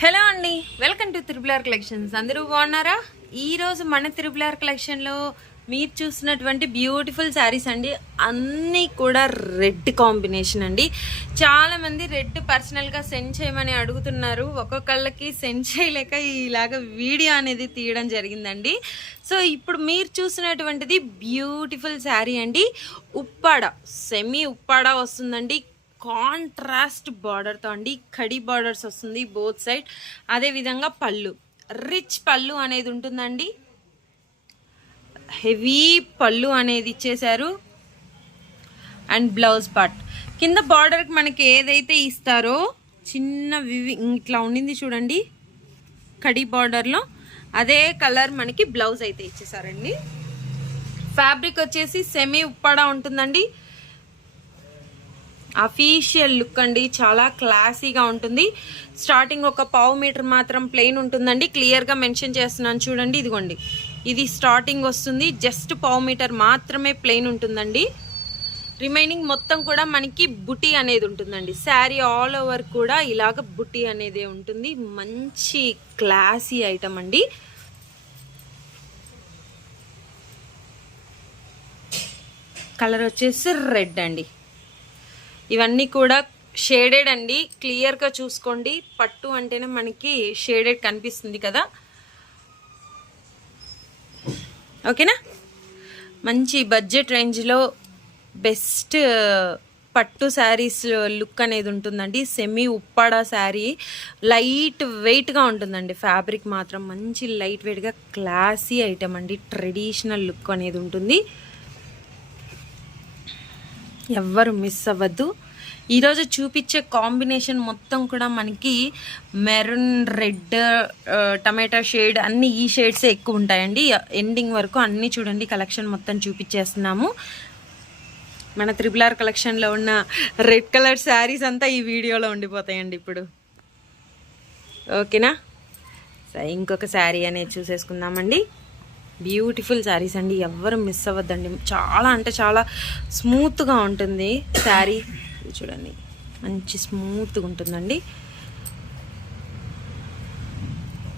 Hello అండి welcome to are collections. అందరూ బాగున్నారా? ఈరోజు మన త్రిపులార్ కలెక్షన్లో మీరు చూసినటువంటి బ్యూటిఫుల్ శారీస్ అండి. అన్నీ కూడా రెడ్ కాంబినేషన్ అండి. చాలామంది రెడ్ పర్సనల్గా సెండ్ చేయమని అడుగుతున్నారు. ఒక్కొక్కళ్ళకి సెండ్ చేయలేక ఇలాగ వీడియో అనేది తీయడం జరిగిందండి. సో ఇప్పుడు మీరు చూసినటువంటిది బ్యూటిఫుల్ శారీ అండి. ఉప్పాడ సెమీ ఉప్పాడ వస్తుందండి. కాంట్రాస్ట్ బార్డర్తో అండి. కడి బార్డర్స్ వస్తుంది బోత్ సైడ్. అదేవిధంగా పళ్ళు. రిచ్ పళ్ళు అనేది ఉంటుందండి. హెవీ పళ్ళు అనేది ఇచ్చేశారు. And blouse part. కింద బార్డర్కి మనకి ఏదైతే ఇస్తారో చిన్న వివి ఇట్లా ఉండింది చూడండి. కడి బార్డర్లో అదే కలర్ మనకి బ్లౌజ్ అయితే ఇచ్చేసారండి ఫ్యాబ్రిక్ వచ్చేసి సెమీ ఉప్పాడా ఉంటుందండి. అఫీషియల్ లుక్ అండి చాలా క్లాసీగా ఉంటుంది. స్టార్టింగ్ ఒక పావు మీటర్ మాత్రం ప్లెయిన్ ఉంటుందండి. క్లియర్గా మెన్షన్ చేస్తున్నాను చూడండి ఇదిగోండి. ఇది స్టార్టింగ్ వస్తుంది జస్ట్ పావు మీటర్ మాత్రమే ప్లెయిన్ ఉంటుందండి. రిమైనింగ్ మొత్తం కూడా మనకి బుటీ అనేది ఉంటుందండి. శారీ ఆల్ ఓవర్ కూడా ఇలాగ బుటీ అనేది ఉంటుంది. మంచి క్లాసీ ఐటమ్ అండి. కలర్ వచ్చేసి రెడ్ అండి. ఇవన్నీ కూడా షేడెడ్ అండి. క్లియర్గా చూసుకోండి. పట్టు అంటేనే మనకి షేడెడ్ కనిపిస్తుంది కదా. ఓకేనా? మంచి బడ్జెట్ రేంజ్లో బెస్ట్ పట్టు శారీస్ లుక్ అనేది ఉంటుందండి. సెమీ ఉప్పాడ శారీ. లైట్ వెయిట్గా ఉంటుందండి. ఫ్యాబ్రిక్ మాత్రం మంచి లైట్ వెయిట్గా క్లాసీ ఐటమ్ అండి. ట్రెడిషనల్ లుక్ అనేది ఉంటుంది. ఎవ్వరు మిస్ అవ్వద్దు. ఈరోజు చూపించే కాంబినేషన్ మొత్తం కూడా మనకి మెరూన్ రెడ్ టమాటా షేడ్ అన్ని ఈ షేడ్సే ఎక్కువ ఉంటాయండి. ఎండింగ్ వరకు అన్నీ చూడండి కలెక్షన్ మొత్తం చూపించేస్తున్నాము. మన త్రిపుల్ ఆర్ కలెక్షన్లో ఉన్న రెడ్ కలర్ శారీస్ అంతా ఈ వీడియోలో ఉండిపోతాయండి ఇప్పుడు. ఓకేనా? సరే ఇంకొక శారీ అనేది చూసేసుకుందామండి. బ్యూటిఫుల్ శారీస్ అండి. ఎవ్వరు మిస్ అవ్వద్దండి. చాలా అంటే చాలా స్మూత్గా ఉంటుంది శారీ. చూడండి. మంచి స్మూత్గా ఉంటుందండి.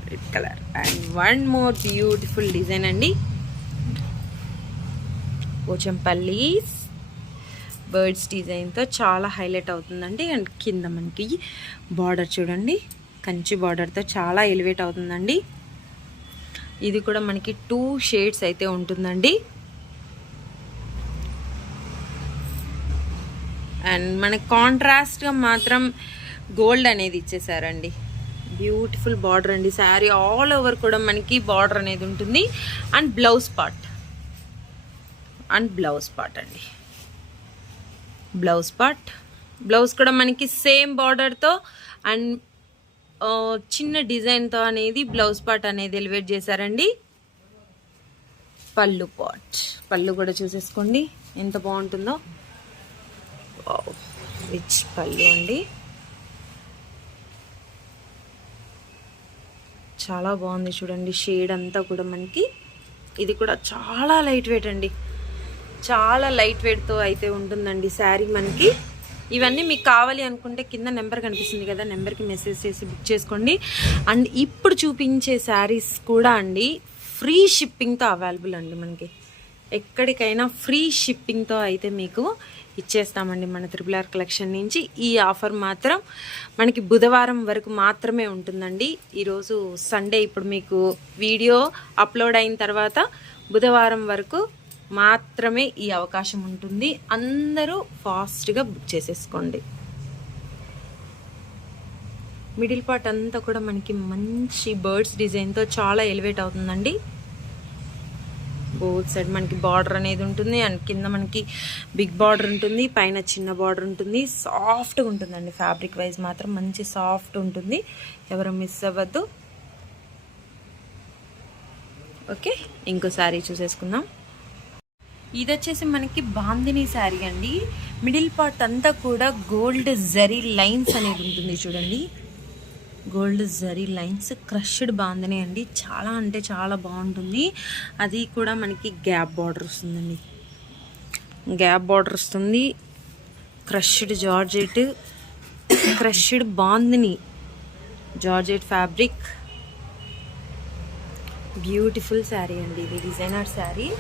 Red colour and one more beautiful design అండి. పోచంపల్లీస్ బర్డ్స్ డిజైన్తో చాలా హైలైట్ అవుతుందండి. అండ్ కింద మనకి బార్డర్ చూడండి. కంచి బార్డర్తో చాలా ఎలివేట్ అవుతుందండి. ఇది కూడా మనకి టూ షేడ్స్ అయితే ఉంటుందండి. అండ్ మనకి కాంట్రాస్ట్గా మాత్రం గోల్డ్ అనేది ఇచ్చేసారండి. బ్యూటిఫుల్ బార్డర్ అండి. శారీ ఆల్ ఓవర్ కూడా మనకి బార్డర్ అనేది ఉంటుంది. And blouse part and blouse part అండి. బ్లౌజ్ పార్ట్ బ్లౌజ్ కూడా మనకి సేమ్ బార్డర్తో అండ్ చిన్న డిజైన్తో అనేది బ్లౌజ్ పార్ట్ అనేది ఎలివేట్ చేశారండి. పళ్ళు పాట్ పళ్ళు కూడా చూసేసుకోండి. ఎంత బాగుంటుందో. రిచ్ పళ్ళు అండి. చాలా బాగుంది చూడండి. షేడ్ అంతా కూడా మనకి. ఇది కూడా చాలా లైట్ వెయిట్ అండి. చాలా లైట్ వెయిట్తో అయితే ఉంటుందండి. శారీ మనకి. ఇవన్నీ మీకు కావాలి అనుకుంటే కింద నెంబర్ కనిపిస్తుంది కదా నెంబర్కి మెసేజ్ చేసి బుక్ చేసుకోండి. అండ్ ఇప్పుడు చూపించే శారీస్ కూడా అండి ఫ్రీ షిప్పింగ్తో అవైలబుల్ అండి మనకి. ఎక్కడికైనా ఫ్రీ షిప్పింగ్తో అయితే మీకు ఇచ్చేస్తామండి మన త్రిపుల్ ఆర్ కలెక్షన్ నుంచి. ఈ ఆఫర్ మాత్రం మనకి బుధవారం వరకు మాత్రమే ఉంటుందండి. ఈరోజు సండే ఇప్పుడు మీకు వీడియో అప్లోడ్ అయిన తర్వాత బుధవారం వరకు మాత్రమే ఈ అవకాశం ఉంటుంది. అందరూ ఫాస్ట్గా బుక్ చేసేసుకోండి. మిడిల్ పార్ట్ అంతా కూడా మనకి మంచి బర్డ్స్ డిజైన్తో చాలా ఎలివేట్ అవుతుందండి. బోత్ సైడ్ మనకి బార్డర్ అనేది ఉంటుంది. అండ్ కింద మనకి బిగ్ బార్డర్ ఉంటుంది. పైన చిన్న బార్డర్ ఉంటుంది. సాఫ్ట్గా ఉంటుందండి ఫ్యాబ్రిక్ వైజ్ మాత్రం మంచి సాఫ్ట్ ఉంటుంది. ఎవరు మిస్ అవ్వద్దు. ఓకే ఇంకో శారీ చూసేసుకుందాం. ఇది వచ్చేసి మనకి బాందిని శారీ అండి. మిడిల్ పార్ట్ అంతా కూడా గోల్డ్ జరీ లైన్స్ అనేది ఉంటుంది చూడండి. Gold zari lines crushed bandhani అండి. చాలా అంటే చాలా బాగుంటుంది. అది కూడా మనకి గ్యాప్ బార్డర్ వస్తుందండి. గ్యాప్ బార్డర్ వస్తుంది. Crushed georgette crushed bandhani georgette fabric. Beautiful sari అండి ఇది డిజైనర్ శారీ.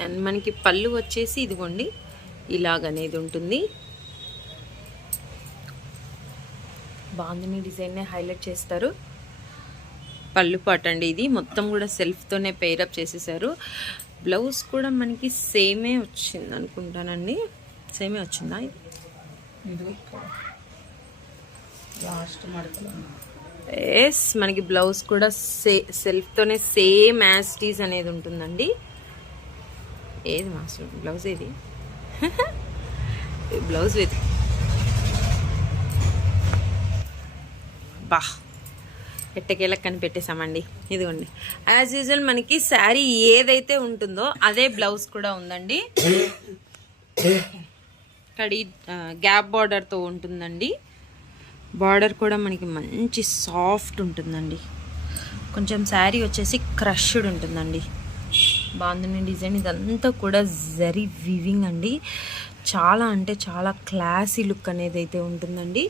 అండ్ మనకి పళ్ళు వచ్చేసి ఇదిగోండి ఇలాగనేది ఉంటుంది. బాగుంది డిజైన్నే హైలైట్ చేస్తారు. పళ్ళు పాట అండి ఇది. మొత్తం కూడా సెల్ఫ్తోనే పేరప్ చేసేసారు. బ్లౌజ్ కూడా మనకి సేమే వచ్చింది అనుకుంటానండి. సేమే వచ్చిందా ఎస్ మనకి బ్లౌజ్ కూడా సే సెల్ఫ్తోనే సేమ్ యాస్టీస్ అనేది ఉంటుందండి. ఏది మాస్టర్ బ్లౌజ్ ఏది బ్లౌజ్ ఇది బా ఎట్టకేళ్ళకి కనిపెట్టేసామండి ఇదిగోండి యాజ్ యూజువల్ మనకి శారీ ఏదైతే ఉంటుందో అదే బ్లౌజ్ కూడా ఉందండి. కడి గ్యాప్ బార్డర్తో ఉంటుందండి. బార్డర్ కూడా మనకి మంచి సాఫ్ట్ ఉంటుందండి. కొంచెం శారీ వచ్చేసి క్రష్డ్ ఉంటుందండి. బాగుంది డిజైన్. ఇదంతా కూడా జరీ వివింగ్ అండి. చాలా అంటే చాలా క్లాసీ లుక్ అనేది అయితే ఉంటుందండి.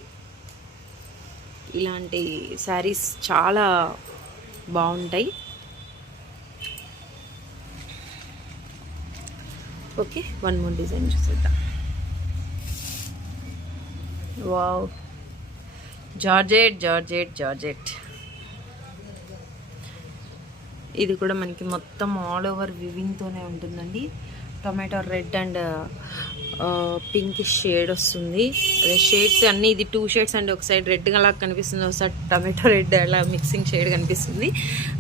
ఇలాంటి శారీస్ చాలా బాగుంటాయి. ఓకే వన్ మోర్ డిజైన్ చూసేద్దాం. వావ్ జార్జెట్ జార్జెట్ జార్జెట్ ఇది కూడా మనకి మొత్తం ఆల్ ఓవర్ వివింగ్తోనే ఉంటుందండి. Tomato red and pink shade వస్తుంది. అదే షేడ్స్ అన్నీ ఇది టూ షేడ్స్ అండి ఒక సైడ్ రెడ్ అలా కనిపిస్తుంది ఒకసారి టమాటో రెడ్ అలా మిక్సింగ్ షేడ్ కనిపిస్తుంది.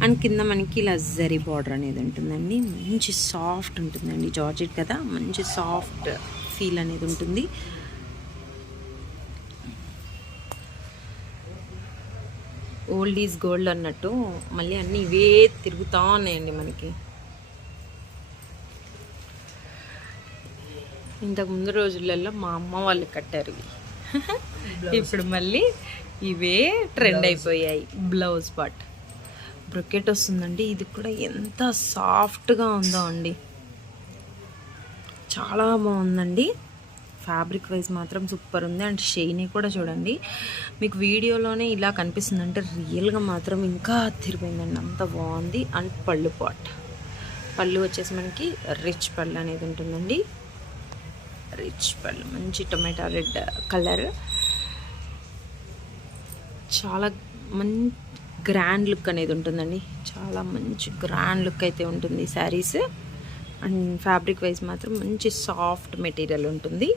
అండ్ కింద మనకి ఇలా జరీ బార్డర్ అనేది ఉంటుందండి. మంచి సాఫ్ట్ ఉంటుందండి జార్జెట్ కదా మంచి సాఫ్ట్ ఫీల్ అనేది ఉంటుంది. ఓల్డ్ ఈజ్ గోల్డ్ అన్నట్టు మళ్ళీ అన్నీ ఇవే తిరుగుతూ ఉన్నాయండి మనకి. ఇంతకు ముందు రోజులలో మా అమ్మ వాళ్ళు కట్టారు. ఇవి ఇప్పుడు మళ్ళీ ఇవే ట్రెండ్ అయిపోయాయి. బ్లౌజ్ పార్ట్ బ్రొకెట్ వస్తుందండి. ఇది కూడా ఎంత సాఫ్ట్గా ఉందో అండి. చాలా బాగుందండి. ఫ్యాబ్రిక్ వైజ్ మాత్రం సూపర్ ఉంది. అండ్ షైనీ కూడా చూడండి. మీకు వీడియోలోనే ఇలా కనిపిస్తుంది. అంటే రియల్గా మాత్రం ఇంకా తిరిగిందండి అంత బాగుంది. అండ్ పళ్ళు పాట్. పళ్ళు వచ్చేసి మనకి రిచ్ పళ్ళు అనేది ఉంటుందండి. రిచ్ పళ్ళు. మంచి టొమాటో రెడ్ కలర్. చాలా మంచి గ్రాండ్ లుక్ అనేది ఉంటుందండి. చాలా మంచి గ్రాండ్ లుక్ అయితే ఉంటుంది శారీస్. అండ్ ఫ్యాబ్రిక్ వైజ్ మాత్రం మంచి సాఫ్ట్ మెటీరియల్ ఉంటుంది.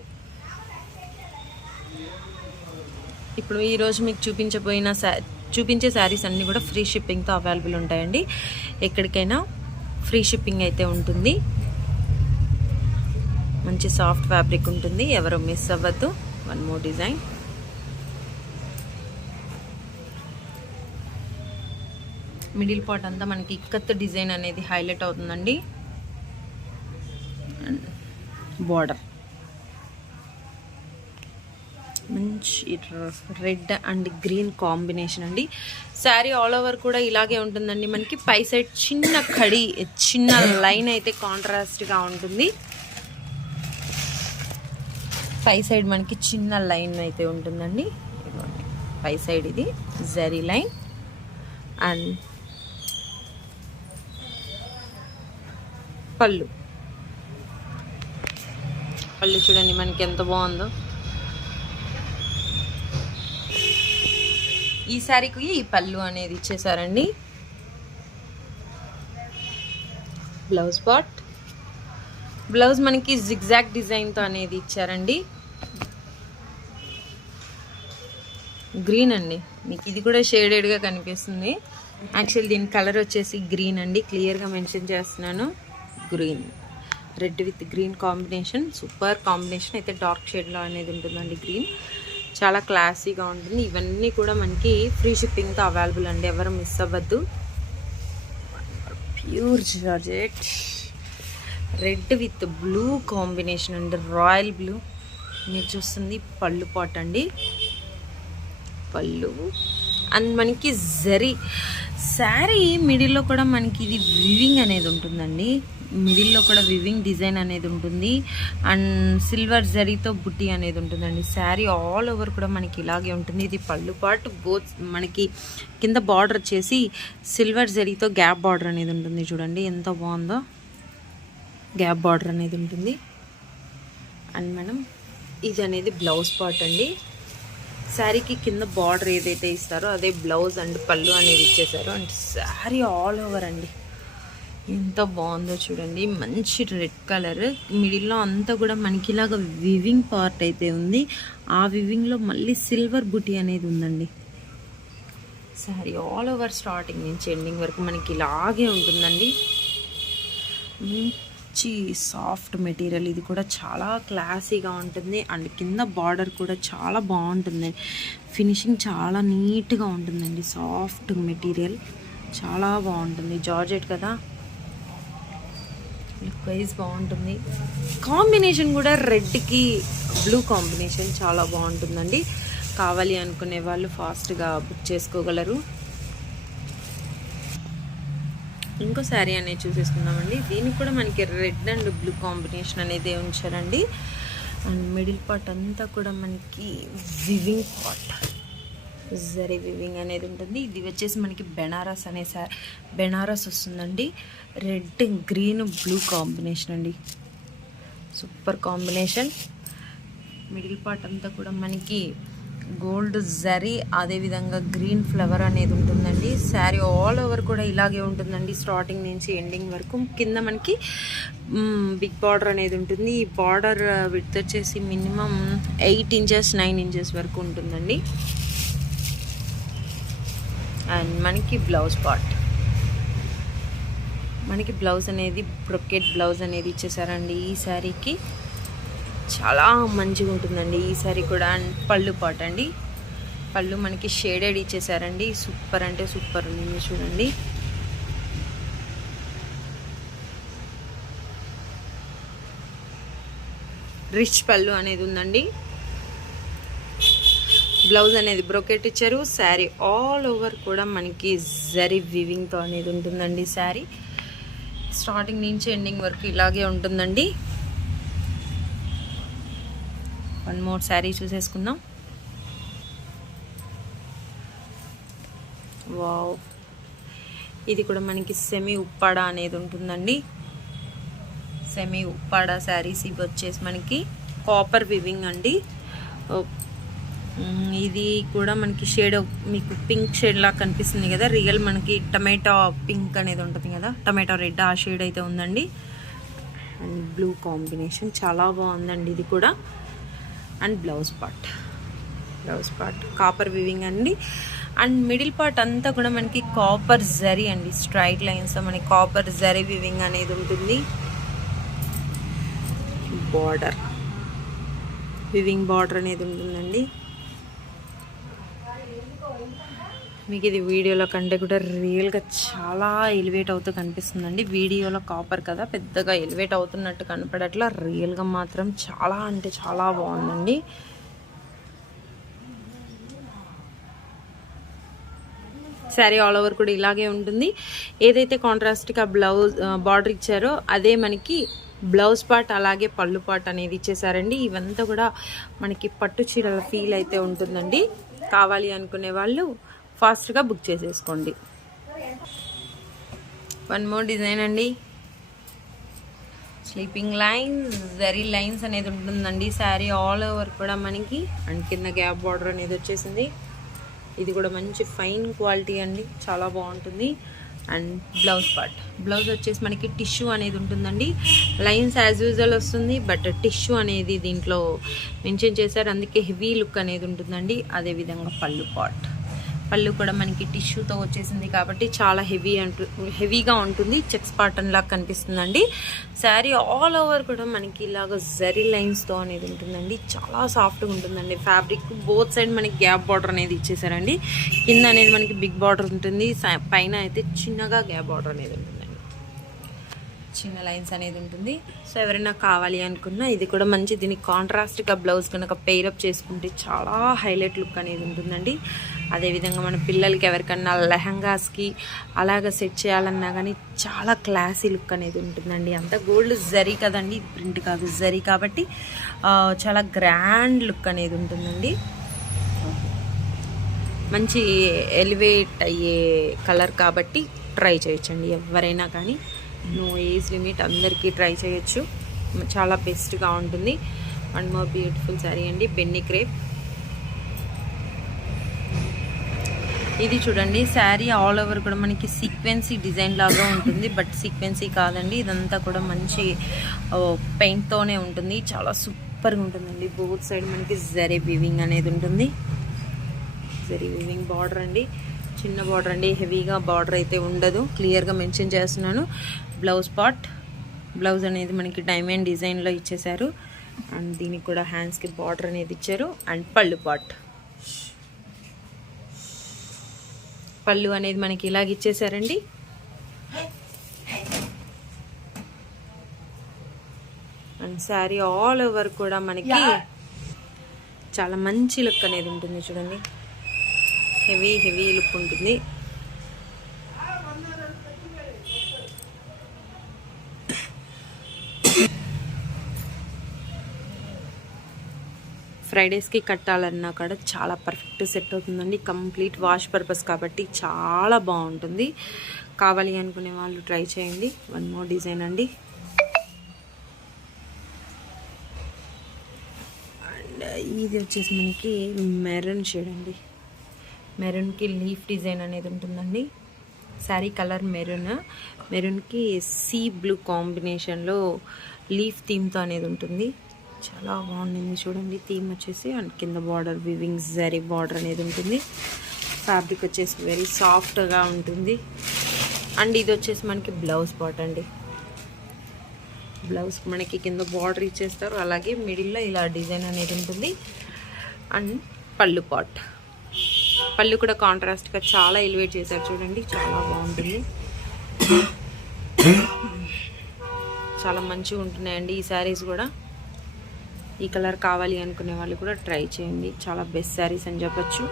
ఇప్పుడు ఈరోజు మీకు చూపించబోయిన శా చూపించే శారీస్ అన్నీ కూడా ఫ్రీ షిప్పింగ్తో అవైలబుల్ ఉంటాయండి. ఎక్కడికైనా ఫ్రీ షిప్పింగ్ అయితే ఉంటుంది. మంచి సాఫ్ట్ ఫ్యాబ్రిక్ ఉంటుంది. ఎవరు మిస్ అవ్వద్దు. One more design. Middle part అంతా మనకి ఇక్కత్ డిజైన్ అనేది హైలైట్ అవుతుందండి. బార్డర్. మంచి రెడ్ అండ్ గ్రీన్ కాంబినేషన్ అండి. శారీ ఆల్ ఓవర్ కూడా ఇలాగే ఉంటుందండి మనకి. పై సైడ్ చిన్న కడి చిన్న లైన్ అయితే కాంట్రాస్ట్గా ఉంటుంది. పై సైడ్ మనకి చిన్న లైన్ అయితే ఉంటుందండి. పై సైడ్ ఇది జరీ లైన్. అండ్ పళ్ళు. పళ్ళు చూడండి మనకి ఎంత బాగుందో. ఈ శారీకి ఈ పళ్ళు అనేది ఇచ్చేసారండి. బ్లౌజ్ పాట్ బ్లౌజ్ మనకి జిగ్జాగ్ డిజైన్తో అనేది ఇచ్చారండి. గ్రీన్ అండి. మీకు ఇది కూడా షేడెడ్గా కనిపిస్తుంది. యాక్చువల్ దీని కలర్ వచ్చేసి గ్రీన్ అండి. క్లియర్గా మెన్షన్ చేస్తున్నాను. Green red with green combination super combination అయితే డార్క్ షేడ్లో అనేది ఉంటుందండి గ్రీన్ చాలా క్లాసీగా ఉంటుంది. ఇవన్నీ కూడా మనకి ఫ్రీ షిప్పింగ్తో అవైలబుల్ అండి. ఎవరు మిస్ అవ్వద్దు. Pure georgette. Red with blue combination అండి రాయల్ బ్లూ. మీరు చూస్తుంది పళ్ళు పాట్ అండి. పళ్ళు. అండ్ మనకి జరీ. శారీ మిడిల్లో కూడా మనకి ఇది వివింగ్ అనేది ఉంటుందండి. మిడిల్లో కూడా వివింగ్ డిజైన్ అనేది ఉంటుంది. అండ్ సిల్వర్ జరీతో బుట్టి అనేది ఉంటుందండి. శారీ ఆల్ ఓవర్ కూడా మనకి ఇలాగే ఉంటుంది. ఇది పళ్ళు పాటు బోత్ మనకి కింద బార్డర్ వచ్చేసి సిల్వర్ జరీతో గ్యాప్ బార్డర్ అనేది ఉంటుంది చూడండి. ఎంత బాగుందో గ్యాప్ బార్డర్ అనేది ఉంటుంది. అండ్ మేడం ఇది అనేది బ్లౌజ్ పార్ట్ అండి. శారీకి కింద బార్డర్ ఏదైతే ఇస్తారో అదే బ్లౌజ్ అండ్ పళ్ళు అనేది ఇచ్చేసారు. అండ్ శారీ ఆల్ ఓవర్ అండి. ఎంత బాగుందో చూడండి. మంచి రెడ్ కలర్. మిడిల్లో అంతా కూడా మనకి ఇలాగా వివింగ్ పార్ట్ అయితే ఉంది. ఆ వివింగ్లో మళ్ళీ సిల్వర్ బుటీ అనేది ఉందండి. సారీ ఆల్ ఓవర్ స్టార్టింగ్ నుంచి ఎండింగ్ వరకు మనకి ఇలాగే ఉంటుందండి. మంచి సాఫ్ట్ మెటీరియల్. ఇది కూడా చాలా క్లాసీగా ఉంటుంది. అండ్ కింద బార్డర్ కూడా చాలా బాగుంటుంది. ఫినిషింగ్ చాలా నీట్గా ఉంటుందండి. Soft material. చాలా బాగుంటుంది. జార్జెట్ కదా? లుక్ వైజ్ బాగుంటుంది. కాంబినేషన్ కూడా రెడ్కి బ్లూ కాంబినేషన్ చాలా బాగుంటుందండి. కావాలి అనుకునే వాళ్ళు ఫాస్ట్గా బుక్ చేసుకోగలరు. ఇంకో శారీ అనేది చూసేసుకుందామండి. దీనికి కూడా మనకి రెడ్ అండ్ బ్లూ కాంబినేషన్ అనేది ఉంచారండి. అండ్ మిడిల్ పార్ట్ అంతా కూడా మనకి వివింగ్ పార్ట్. జరీ వివింగ్ అనేది ఉంటుంది. ఇది వచ్చేసి మనకి బెనారస్ అనే సార్ బెనారస్ వస్తుందండి. రెడ్ గ్రీన్ బ్లూ కాంబినేషన్ అండి. సూపర్ కాంబినేషన్ మిడిల్ పార్ట్ అంతా కూడా మనకి గోల్డ్ జరీ అదేవిధంగా గ్రీన్ ఫ్లవర్ అనేది ఉంటుందండి. శారీ ఆల్ ఓవర్ కూడా ఇలాగే ఉంటుందండి. స్టార్టింగ్ నుంచి ఎండింగ్ వరకు. కింద మనకి బిగ్ బార్డర్ అనేది ఉంటుంది. ఈ బార్డర్ విత్ వచ్చేసి minimum eight inches nine inches వరకు ఉంటుందండి. అండ్ మనకి బ్లౌజ్ పార్ట్. మనకి బ్లౌజ్ అనేది బ్రొకెట్ బ్లౌజ్ అనేది ఇచ్చేసారండి ఈ శారీకి. చాలా మంచిగా ఉంటుందండి ఈ శారీ కూడా. అండ్ పళ్ళు పాట్ అండి. పళ్ళు మనకి షేడెడ్ ఇచ్చేసారండి. సూపర్ అంటే సూపర్ ఉంది చూడండి. రిచ్ పళ్ళు అనేది ఉందండి. బ్లౌజ్ అనేది బ్రోకెట్ ఇచ్చారు. శారీ ఆల్ ఓవర్ కూడా మనకి జరీ వివింగ్తో అనేది ఉంటుందండి శారీ. స్టార్టింగ్ నుంచి ఎండింగ్ వరకు ఇలాగే ఉంటుందండి. వన్ మోర్ శారీ చూసేసుకుందాం. వావ్ ఇది కూడా మనకి సెమీ ఉప్పాడ అనేది ఉంటుందండి. సెమీ ఉప్పాడ శారీస్ ఇవి వచ్చేసి మనకి కాపర్ వివింగ్ అండి. ఇది కూడా మనకి షేడ్ మీకు పింక్ షేడ్ లాగా కనిపిస్తుంది కదా. రియల్ మనకి టమాటో పింక్ అనేది ఉంటుంది కదా. టమాటో రెడ్ ఆ షేడ్ అయితే ఉందండి. అండ్ బ్లూ కాంబినేషన్ చాలా బాగుందండి ఇది కూడా. And blouse part blouse part copper weaving అండి. అండ్ మిడిల్ పార్ట్ అంతా కూడా మనకి కాపర్ జరీ అండి. స్ట్రైట్ లైన్స్ మనకి కాపర్ జరీ వివింగ్ అనేది ఉంటుంది. బార్డర్ వివింగ్ బార్డర్ అనేది ఉంటుందండి. మీకు ఇది వీడియోలో కంటే కూడా రియల్గా చాలా ఎలివేట్ అవుతూ కనిపిస్తుందండి. వీడియోలో కాపర్ కదా పెద్దగా ఎలివేట్ అవుతున్నట్టు కనపడట్లా రియల్గా మాత్రం చాలా అంటే చాలా బాగుందండి. శారీ ఆల్ ఓవర్ కూడా ఇలాగే ఉంటుంది. ఏదైతే కాంట్రాస్ట్గా బ్లౌజ్ బార్డర్ ఇచ్చారో అదే మనకి బ్లౌజ్ పార్ట్ అలాగే పళ్ళు పార్ట్ అనేది ఇచ్చేసారండి. ఇవంతా కూడా మనకి పట్టు చీరల ఫీల్ అయితే ఉంటుందండి. కావాలి అనుకునే వాళ్ళు ఫాస్ట్గా బుక్ చేసేసుకోండి. వన్ మోర్ డిజైన్ అండి. స్లీపింగ్ లైన్స్ జరీ లైన్స్ అనేది ఉంటుందండి. శారీ ఆల్ ఓవర్ కూడా మనకి అండ్ కింద గ్యాప్ బార్డర్ అనేది వచ్చేసింది. ఇది కూడా మంచి ఫైన్ క్వాలిటీ అండి. చాలా బాగుంటుంది. And blouse part. బ్లౌజ్ వచ్చేసి మనకి టిష్యూ అనేది ఉంటుందండి. లైన్స్ యాజ్ యూజువల్ వస్తుంది బట్ టిష్యూ అనేది దీంట్లో మెన్షన్ చేశారు. అందుకే హెవీ లుక్ అనేది ఉంటుందండి. అదేవిధంగా పళ్ళు పార్ట్. పళ్ళు కూడా మనకి టిష్యూతో వచ్చేసింది కాబట్టి చాలా హెవీ అంటు హెవీగా ఉంటుంది. చెక్స్ పాటన్ లాగా కనిపిస్తుందండి. శారీ ఆల్ ఓవర్ కూడా మనకి ఇలాగ జరీ లైన్స్తో అనేది ఉంటుందండి. చాలా సాఫ్ట్గా ఉంటుందండి. ఫ్యాబ్రిక్ బోత్ సైడ్ మనకి గ్యాప్ బార్డర్ అనేది ఇచ్చేసారండి కింద అనేది మనకి బిగ్ బార్డర్ ఉంటుంది. పైన అయితే చిన్నగా గ్యాప్ బార్డర్ అనేది ఉంటుంది. చిన్న లైన్స్ అనేది ఉంటుంది. సో ఎవరైనా కావాలి అనుకున్నా ఇది కూడా మంచి దీనికి కాంట్రాస్ట్గా బ్లౌజ్ కనుక పేరప్ చేసుకుంటే చాలా హైలైట్ లుక్ అనేది ఉంటుందండి. అదేవిధంగా మన పిల్లలకి ఎవరికన్నా లెహంగాస్కి అలాగ సెట్ చేయాలన్నా కానీ చాలా క్లాసీ లుక్ అనేది ఉంటుందండి. అంత గోల్డ్ జరీ కదండి ఇది ప్రింట్ కాదు జరీ కాబట్టి చాలా గ్రాండ్ లుక్ అనేది ఉంటుందండి. మంచి ఎలివేట్ అయ్యే కలర్ కాబట్టి ట్రై చేయొచ్చండి. ఎవరైనా కానీ నో ఏజ్ లిమిట్ అందరికీ ట్రై చేయొచ్చు. చాలా బెస్ట్గా ఉంటుంది. అండ్ మోర్ బ్యూటిఫుల్ శారీ అండి బెన్ని క్రేప్ ఇది చూడండి శారీ ఆల్ ఓవర్ కూడా మనకి సీక్వెన్సీ డిజైన్ లాగా ఉంటుంది. బట్ సీక్వెన్సీ కాదండి ఇదంతా కూడా మంచి పెయింట్తోనే ఉంటుంది. చాలా సూపర్గా ఉంటుందండి. బోత్ సైడ్ మనకి జరీ బీవింగ్ అనేది ఉంటుంది. జరీ వివింగ్ బార్డర్ అండి. చిన్న బార్డర్ అండి హెవీగా బార్డర్ అయితే ఉండదు. క్లియర్గా మెన్షన్ చేస్తున్నాను. Blouse part. బ్లౌజ్ అనేది మనకి డైమండ్ డిజైన్లో ఇచ్చేశారు. అండ్ దీనికి కూడా హ్యాండ్స్కి బార్డర్ అనేది ఇచ్చారు. అండ్ పళ్ళు పార్ట్. పళ్ళు అనేది మనకి ఇలాగ ఇచ్చేసారండి అండ్ శారీ ఆల్ ఓవర్ కూడా మనకి చాలా మంచి లుక్ అనేది ఉంటుంది చూడండి. హెవీ హెవీ లుక్ ఉంటుంది. ఫ్రైడేస్కి కట్టాలన్నా కూడా చాలా పర్ఫెక్ట్ సెట్ అవుతుందండి. కంప్లీట్ వాష్ పర్పస్ కాబట్టి చాలా బాగుంటుంది. కావాలి అనుకునే వాళ్ళు ట్రై చేయండి. వన్ మోర్ డిజైన్ అండి. అండ్ ఇది వచ్చేసి మనకి మెరూన్ షేడ్ అండి. మెరూన్కి లీఫ్ డిజైన్ అనేది ఉంటుందండి. శారీ కలర్ మెరూన్ మెరూన్కి సీ బ్లూ కాంబినేషన్లో లీఫ్ థీమ్తో అనేది ఉంటుంది. చాలా బాగుండింది చూడండి. థీమ్ వచ్చేసి అండ్ కింద బార్డర్ వివింగ్ జరీ బార్డర్ అనేది ఉంటుంది. ఫ్యాబ్రిక్ వచ్చేసి వెరీ సాఫ్ట్గా ఉంటుంది. అండ్ ఇది వచ్చేసి మనకి బ్లౌజ్ పార్ట్ అండి. బ్లౌజ్ మనకి కింద బార్డర్ ఇచ్చేస్తారు. అలాగే మిడిల్లో ఇలా డిజైన్ అనేది ఉంటుంది. అండ్ పళ్ళు పాట్ పళ్ళు కూడా కాంట్రాస్ట్గా చాలా ఎలివేట్ చేశారు చూడండి. చాలా బాగుంటుంది. చాలా మంచిగా ఉంటున్నాయండి ఈ శారీస్ కూడా. ఈ కలర్ కావాలి అనుకునే వాళ్ళు కూడా ట్రై చేయండి. చాలా బెస్ట్ శారీస్ అని చెప్పచ్చు.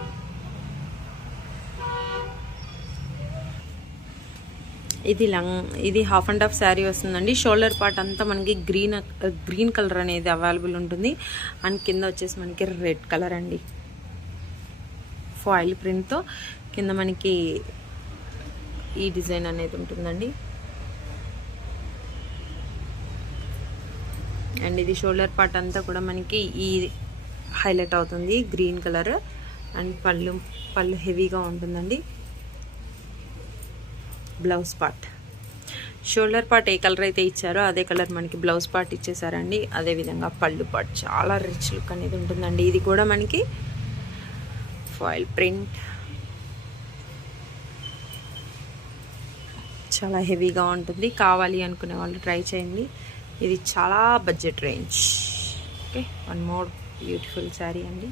ఇది లంగ్ ఇది హాఫ్ అండ్ హాఫ్ శారీ వస్తుందండి. షోల్డర్ పార్ట్ అంతా మనకి గ్రీన్ గ్రీన్ కలర్ అనేది అవైలబుల్ ఉంటుంది. అండ్ కింద వచ్చేసి మనకి రెడ్ కలర్ అండి. ఫాయిల్ ప్రింట్తో కింద మనకి ఈ డిజైన్ అనేది ఉంటుందండి. అండ్ ఇది షోల్డర్ పార్ట్ అంతా కూడా మనకి ఈ హైలైట్ అవుతుంది గ్రీన్ కలర్. అండ్ పళ్ళు పళ్ళు హెవీగా ఉంటుందండి. Blouse part. షోల్డర్ పార్ట్ ఏ కలర్ అయితే ఇచ్చారో అదే కలర్ మనకి బ్లౌజ్ పార్ట్ ఇచ్చేసారండి. అదేవిధంగా పళ్ళు పార్ట్ చాలా రిచ్ లుక్ అనేది ఉంటుందండి. ఇది కూడా మనకి ఫాయిల్ ప్రింట్. చాలా హెవీగా ఉంటుంది. కావాలి అనుకునే వాళ్ళు ట్రై చేయండి. ఇది చాలా budget range okay one more beautiful sari అండి.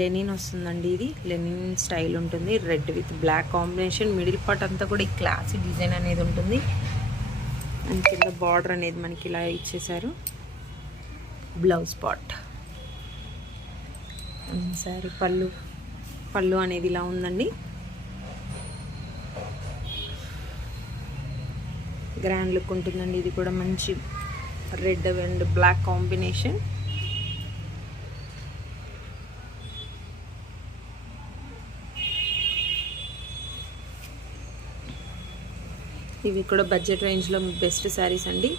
లెనిన్ వస్తుందండి ఇది. లెనిన్ స్టైల్ ఉంటుంది. Red with black combination middle part అంతా కూడా ఈ క్లాసిక్ డిజైన్ అనేది ఉంటుంది. అండ్ కింద బార్డర్ అనేది మనకి ఇలా ఇచ్చేసారు బ్లౌజ్ పార్ట్ సారీ పళ్ళు. పళ్ళు అనేది ఇలా ఉందండి. గ్రాండ్ లుక్ ఉంటుందండి. ఇది కూడా మంచి రెడ్ అండ్ బ్లాక్ కాంబినేషన్. ఇవి కూడా బడ్జెట్ రేంజ్లో బెస్ట్ శారీస్ అండి.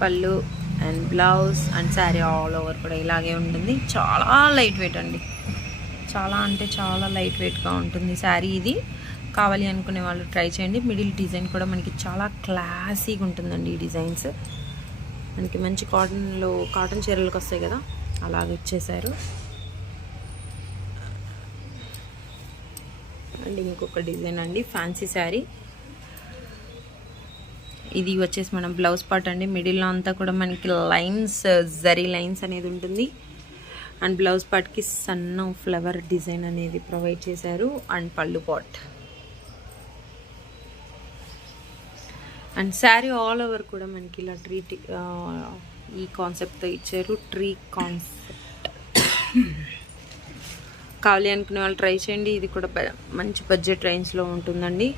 పళ్ళు and blouse and sari all over కూడా ఇలాగే ఉంటుంది. చాలా లైట్ వెయిట్ అండి. చాలా అంటే చాలా లైట్ వెయిట్గా ఉంటుంది శారీ ఇది. కావాలి అనుకునే వాళ్ళు ట్రై చేయండి. మిడిల్ డిజైన్ కూడా మనకి చాలా క్లాసీగా ఉంటుందండి ఈ డిజైన్స్. మనకి మంచి కాటన్లో కాటన్ చీరలకు వస్తాయి కదా అలాగ ఇచ్చేసారు అండ్ ఇంకొక డిజైన్ అండి ఫ్యాన్సీ శారీ ఇది వచ్చేసి మనం బ్లౌజ్ పార్ట్ అండి. మిడిల్లో అంతా కూడా మనకి లైన్స్ జరీ లైన్స్ అనేది ఉంటుంది. అండ్ బ్లౌజ్ పార్ట్కి సన్న ఫ్లవర్ డిజైన్ అనేది ప్రొవైడ్ చేశారు. అండ్ పళ్ళు part and sari all over కూడా మనకి ఇలా ట్రీ ఈ కాన్సెప్ట్తో ఇచ్చారు. ట్రీ కాన్సెప్ట్ కావాలి అనుకునే వాళ్ళు ట్రై చేయండి. ఇది కూడా మంచి బడ్జెట్ రేంజ్లో ఉంటుందండి.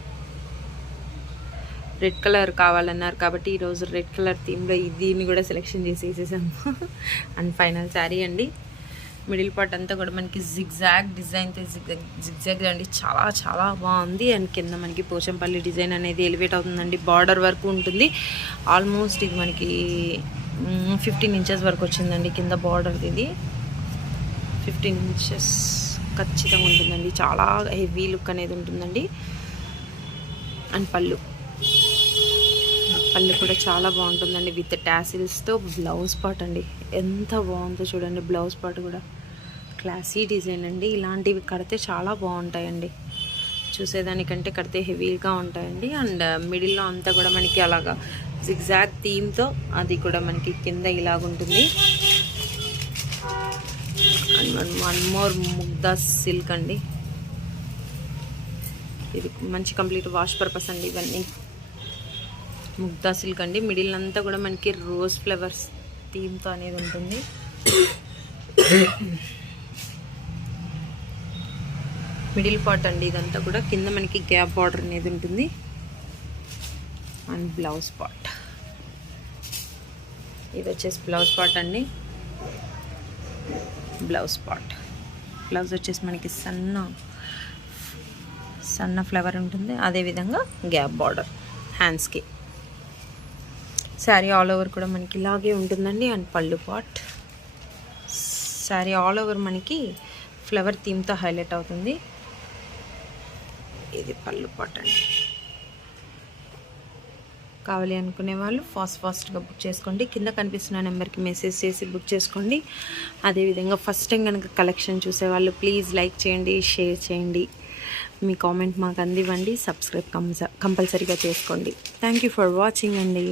రెడ్ కలర్ కావాలన్నారు కాబట్టి ఈరోజు రెడ్ కలర్ థీమ్లో దీన్ని కూడా సెలెక్షన్ చేసి వేసేసాము అండ్ ఫైనల్ శారీ అండి. మిడిల్ పార్ట్ అంతా కూడా మనకి జిగ్జాగ్ డిజైన్తో జిగ్జాగ్ జిగ్జాగ్ అండి. చాలా చాలా బాగుంది. అండ్ కింద మనకి పోచంపల్లి డిజైన్ అనేది ఎలివేట్ అవుతుందండి. బార్డర్ వరకు ఉంటుంది. ఆల్మోస్ట్ ఇది మనకి ఫిఫ్టీన్ ఇంచెస్ వరకు వచ్చిందండి కింద బార్డర్ ఇది. ఫిఫ్టీన్ ఇంచెస్ ఖచ్చితంగా ఉంటుందండి. చాలా హెవీ లుక్ అనేది ఉంటుందండి. అండ్ పళ్ళు. పళ్ళు కూడా చాలా బాగుంటుందండి. విత్ టాసిల్స్తో బ్లౌజ్ పార్ట్ అండి. ఎంత బాగుందో చూడండి. బ్లౌజ్ పార్ట్ కూడా. క్లాసీ డిజైన్ అండి. ఇలాంటివి కడితే చాలా బాగుంటాయండి. చూసేదానికంటే కడితే హెవీగా ఉంటాయండి. అండ్ మిడిల్లో అంతా కూడా మనకి అలాగా జిగ్జాగ్ థీమ్తో అది కూడా మనకి కింద ఇలాగుంటుంది and one more Mugdha silk అండి. ఇది మంచి కంప్లీట్ వాష్ పర్పస్ అండి ఇవన్నీ. ముగ్దా సిల్క్ అండి. మిడిల్ అంతా కూడా మనకి రోజ్ ఫ్లవర్స్ థీమ్తో అనేది ఉంటుంది. మిడిల్ పార్ట్ అండి ఇదంతా కూడా. కింద మనకి గ్యాప్ బార్డర్ అనేది ఉంటుంది. And blouse part. ఇది వచ్చేసి బ్లౌజ్ పార్ట్ అండి. Blouse part. బ్లౌజ్ వచ్చేసి మనకి సన్న సన్న ఫ్లవర్ ఉంటుంది. అదేవిధంగా గ్యాప్ బార్డర్ హ్యాండ్స్కి శారీ ఆల్ ఓవర్ కూడా మనకి ఇలాగే ఉంటుందండి. అండ్ పళ్ళు పాట్ శారీ ఆల్ ఓవర్ మనకి ఫ్లవర్ థీమ్తో హైలైట్ అవుతుంది. ఇది పళ్ళు పాట్ అండి. కావాలి అనుకునే వాళ్ళు ఫాస్ట్ ఫాస్ట్గా బుక్ చేసుకోండి. కింద కనిపిస్తున్న నెంబర్కి మెసేజ్ చేసి బుక్ చేసుకోండి. అదేవిధంగా ఫస్ట్ టైం కనుక కలెక్షన్ చూసేవాళ్ళు ప్లీజ్ లైక్ చేయండి షేర్ చేయండి. మీ కామెంట్ మాకు అందివ్వండి. సబ్స్క్రైబ్ కంపల్సరీగా చేసుకోండి. థ్యాంక్ యూ ఫర్ వాచింగ్ అండి.